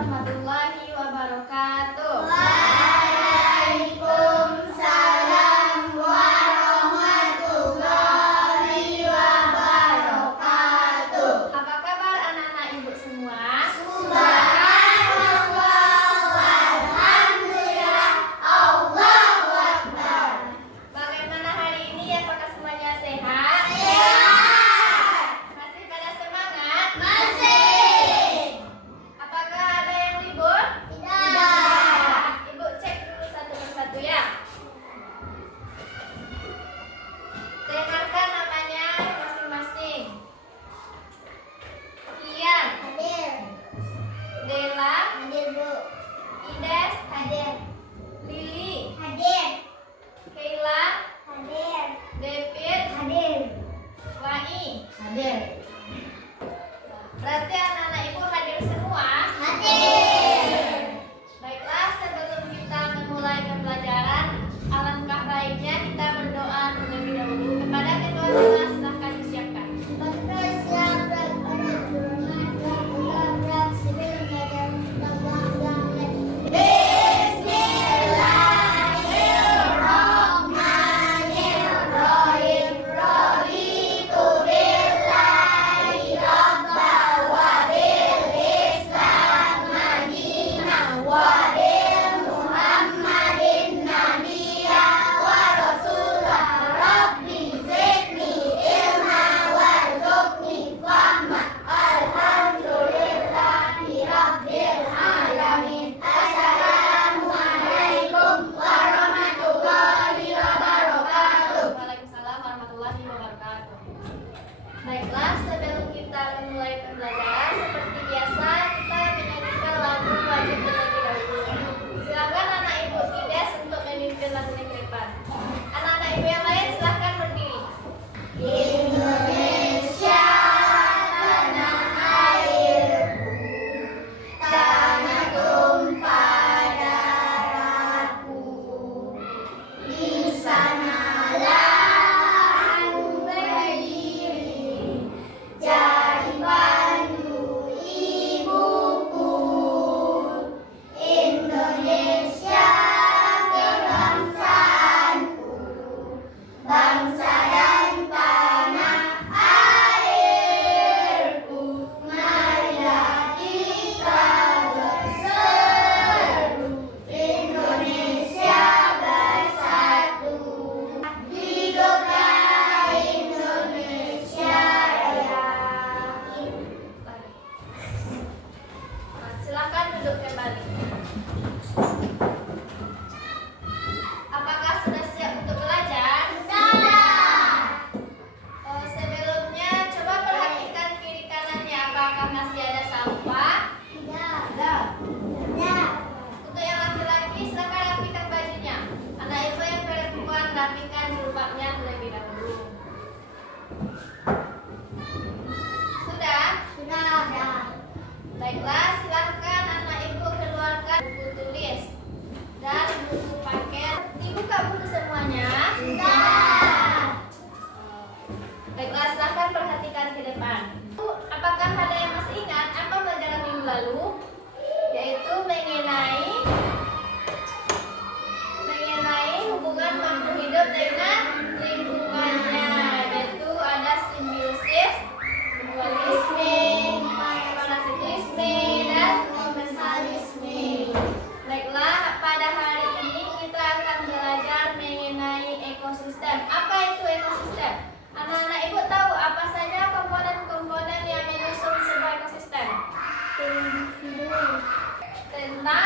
warahmatullahi wabarakatuh. Waalaikumsalam warahmatullahi wabarakatuh. Apa kabar anak-anak ibu semua? Subhanallah walhamdulillah Allahu Akbar. Bagaimana hari ini? Apakah semuanya sehat? Sehat. Masih pada semangat? Masih. Apakah ada yang libur? Tidak. Ibu cek dulu satu persatu ya. Dengarkan namanya masing-masing. Kian, Hadir. Dela, Hadir Bu. Ides, Hadir. Lili, Hadir. Keila, Hadir. David, Hadir. Wai. Hadir. Berarti anak-anak ibu hadir semua? Hadir. Baiklah, sebelum kita memulai pembelajaran, alangkah baiknya kita berdoa terlebih dahulu kepada kedua belah. Silahkan disiapkan. Bismillahirrahmanirrahim. Raditu billahi rabban wa bil Islam madinah wa bil Muhammadin nabiyya wa rasulah. Rabbi zidni ilma warzuqni fahma. Alhamdulillahi rabbil alamin. Assalamualaikum warahmatullahi wabarakatuh. Waalaikumsalam warahmatullahi wabarakatuh. Baiklah, sebelum kita memulai pembelajaran, seperti biasa kita menyanyikan lagu wajib terlebih dahulu. Silakan anak ibu Ides untuk memimpin lagunya ke depan. Anak-anak ibu yang lain silahkan berdiri. Indonesia tanah airku, tanah tumpah darahku. Di sanalah aku berdiri, jadi pandu ibuku. Indonesia kebangsaanku, bangsa dan tanah airku. Marilah kita berseru, Indonesia bersatu. Hiduplah Indonesia Raya. Nah, silakan duduk kembali. Apakah sudah siap untuk belajar? Sebelumnya coba perhatikan kiri kanannya, apakah masih ada sampah? Ada. Untuk yang laki-laki silakan rapikan bajunya. Anak ibu yang perempuan rapikan jilbabnya terlebih dahulu. Sudah? Baiklah, silahkan anak ibu keluarkan buku tulis dan buku paket. Dibuka buku semuanya. Baiklah, silahkan perhatikan ke depan. Apakah ada yang masih ingat apa pelajaran minggu lalu? Yaitu mengenai hubungan makhluk hidup dengan lingkungannya. Yaitu ada simbiosis, mutualisme, parasitisme, dan komensalisme. Baiklah, pada hari ini kita akan belajar mengenai ekosistem. Apa itu ekosistem? Anak-anak ibu tahu apa saja komponen-komponen yang menyusun sebuah ekosistem? Tentang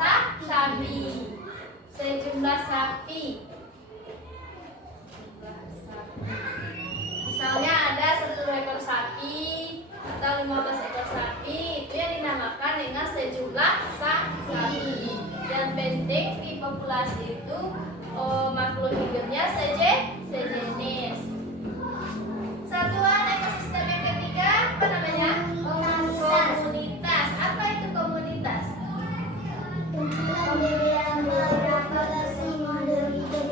sapi. Sejumlah sapi. Misalnya ada 1 ekor sapi atau 15 ekor sapi, itu yang dinamakan dengan sejumlah sapi. Yang penting di populasi itu makhluk hidupnya sejenis. Satuan ekosistem yang ketiga apa namanya? Komunitas. Apa itu komunitas? Kumpulan diri yang beberapa sehingga hidup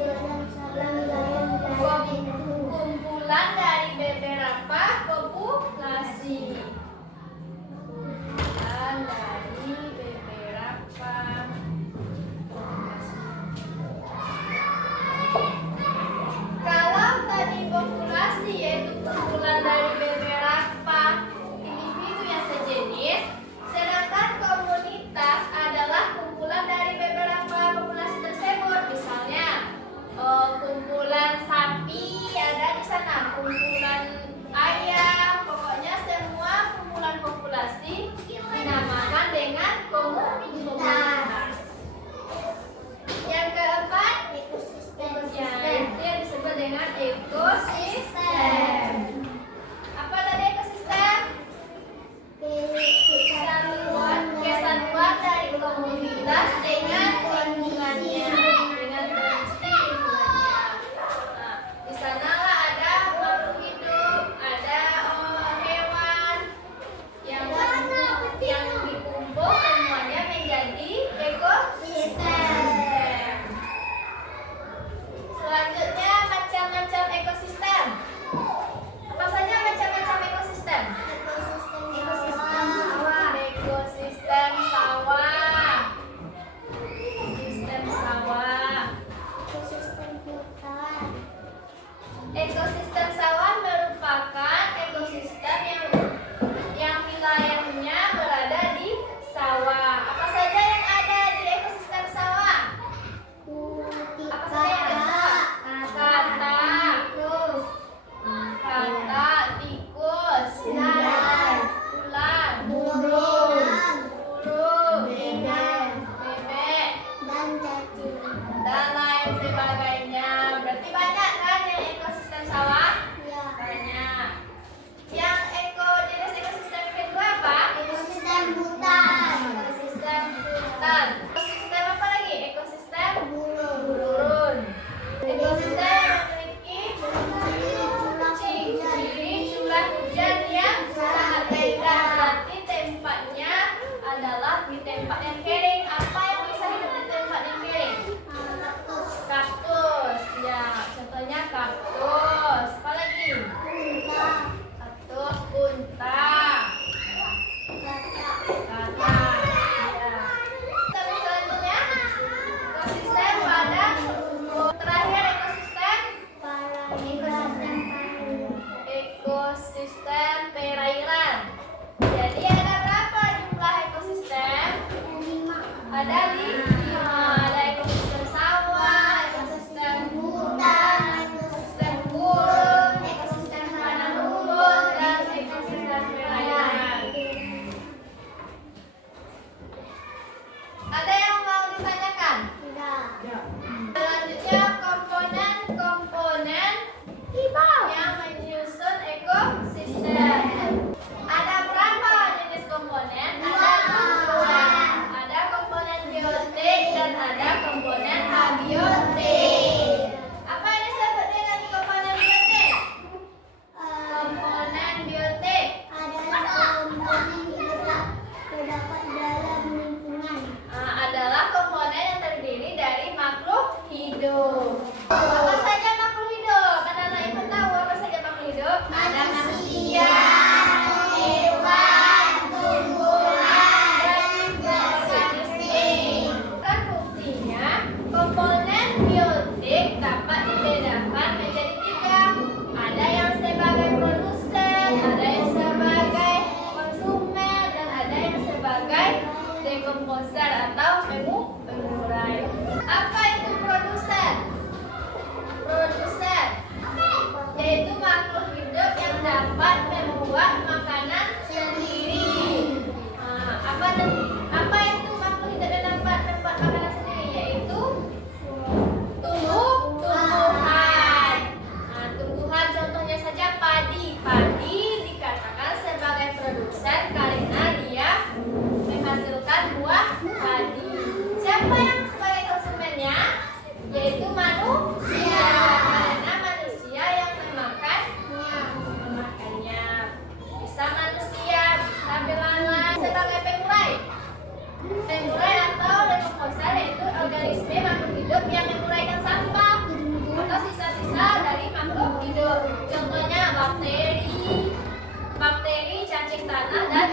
dan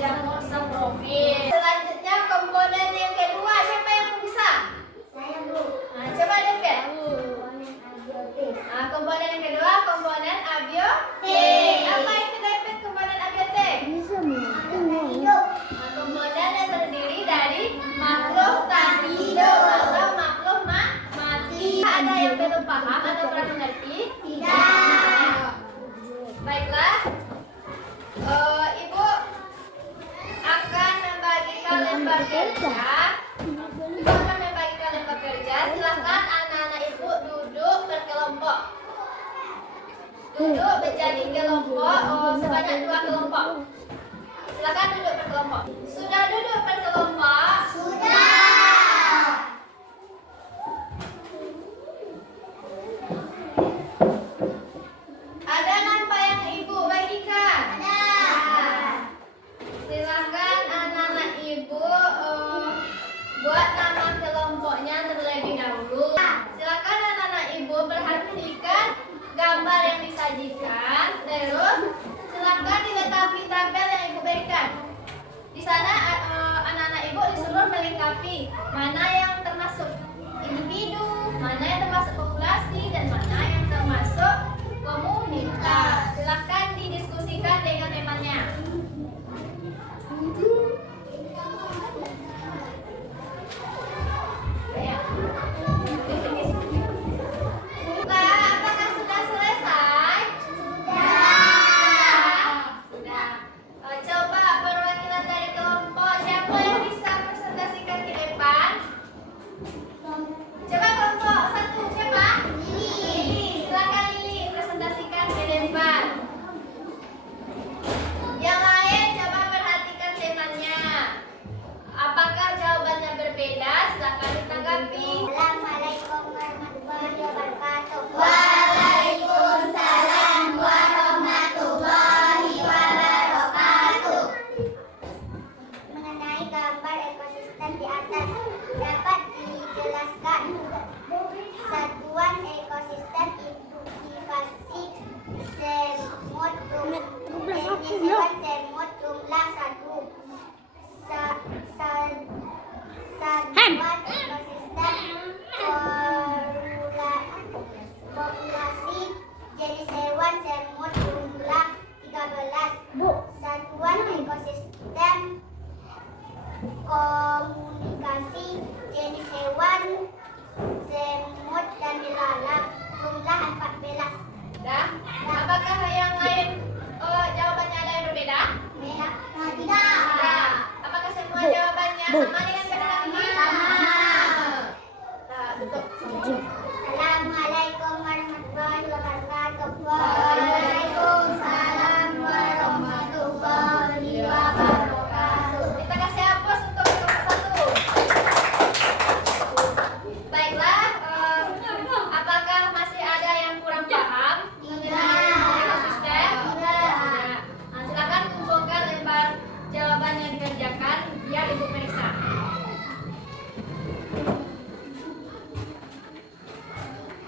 jamur saprofit. Selanjutnya komponen yang kedua, siapa yang bisa? Saya, Bu. Nah, coba David. Komponen abiotik. Nah, komponen yang kedua, komponen abiotik. Apa itu David komponen abiotik? Hidup. Nah, komponen yang terdiri dari makhluk tak hidup atau makhluk mati. Ada yang belum paham atau kurang mengerti? Tidak. Baiklah, Ibu akan membagikan lembar kerja. Ibu akan membagikan lembar kerja. Silakan anak-anak Ibu duduk berkelompok. Duduk menjadi kelompok sebanyak 2 kelompok. Silakan duduk berkelompok. Sudah duduk berkelompok? Sudah. Ada nama yang Ibu bagikan? Ada. Silakan anak-anak Ibu buat nama kelompoknya terlebih dahulu. Silakan anak-anak Ibu perhatikan gambar yang disajikan. Terus silakan dilengkapi tabel yang Ibu berikan. Di sana anak-anak Ibu disuruh melengkapi mana yang termasuk individu, mana yang termasuk populasi, dan mana yang termasuk komunitas. Silakan didiskusikan dengan temannya. Ya. Nah, apakah sudah selesai? Sudah. Coba perwakilan dari kelompok siapa yang bisa presentasikan ke depan? Coba kelompok 1 siapa? Lili. Silakan Lili presentasikan ke depan. Yang lain coba perhatikan temannya. Apakah jawabannya berbeda? Silakan ditanggapi. Assalamualaikum warahmatullahi wabarakatuh. Waalaikumsalam warahmatullahi wabarakatuh. Mengenai gambar ekosistem di atas dapat dijelaskan. Satuan ekosistem itu sifat semut jumlah 1. Satuan ekosistem populasi jenis hewan semut jumlah 13. Satuan ekosistem komunikasi jenis hewan semut dan belalang jumlah 14. Dah? Apakah yang lain jawabannya ada yang berbeda? Tidak. Tidak. Apakah semua jawabannya sama dengan keterangan ini? Nah, tutup. Assalamualaikum warahmatullahi wabarakatuh. Waalaikumsalam warahmatullahi wabarakatuh. Kita kasih hapus untuk kelompok 1. Baiklah, apakah masih ada yang kurang paham mengenai ekosistem? Tidak. Nah, silakan kumpulkan lembar jawaban yang dikerjakan biar Ibu periksa.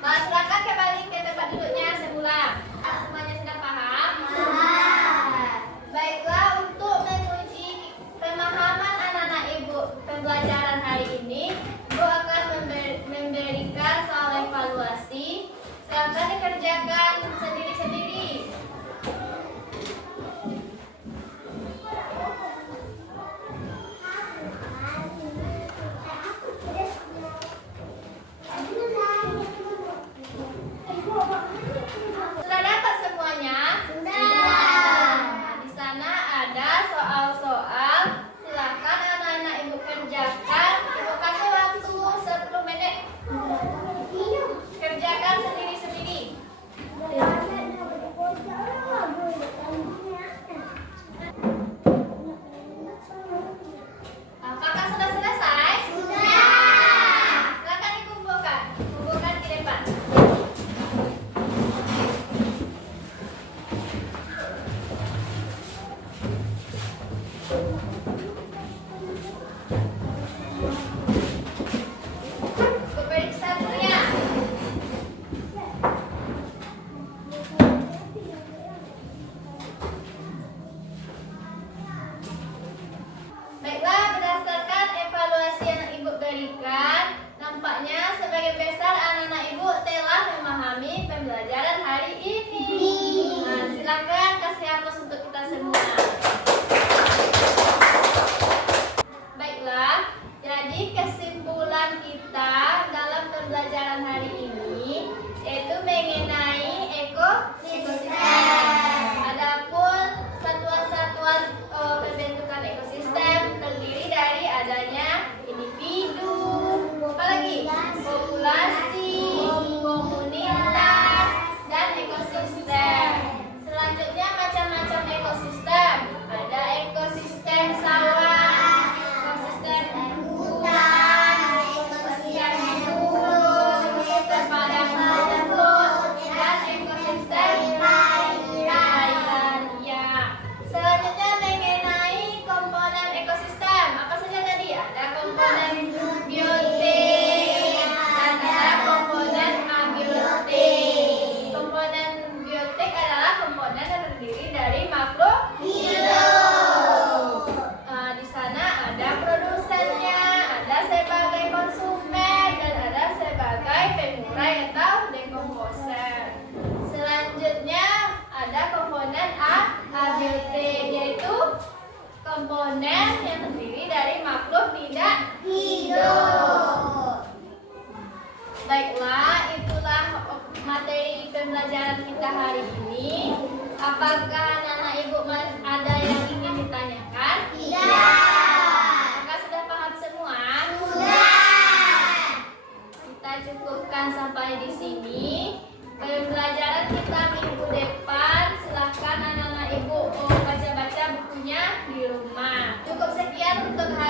Silakan kembali ke tempat duduknya semula. Semuanya sudah paham? Baiklah, untuk menguji pemahaman anak-anak Ibu pembelajaran hari ini, Ibu akan memberikan soal evaluasi. Silakan dikerjakan sendiri-sendiri. Sudah dapat semuanya? Nah, di sana ada soal-soal. Silakan anak-anak Ibu kerjakan. Ibu kasih waktu 10 menit. Kerjakan sendiri-sendiri. Apakah sudah selesai? Silakan dikumpulkan. Kumpulkan di depan. Periksa dulu ya. hari ini. Apakah anak-anak ibu ada yang ingin ditanyakan? Apakah sudah paham semua? Kita cukupkan sampai di sini. Pembelajaran kita minggu depan, silakan anak-anak ibu baca-baca bukunya di rumah. Cukup sekian untuk hari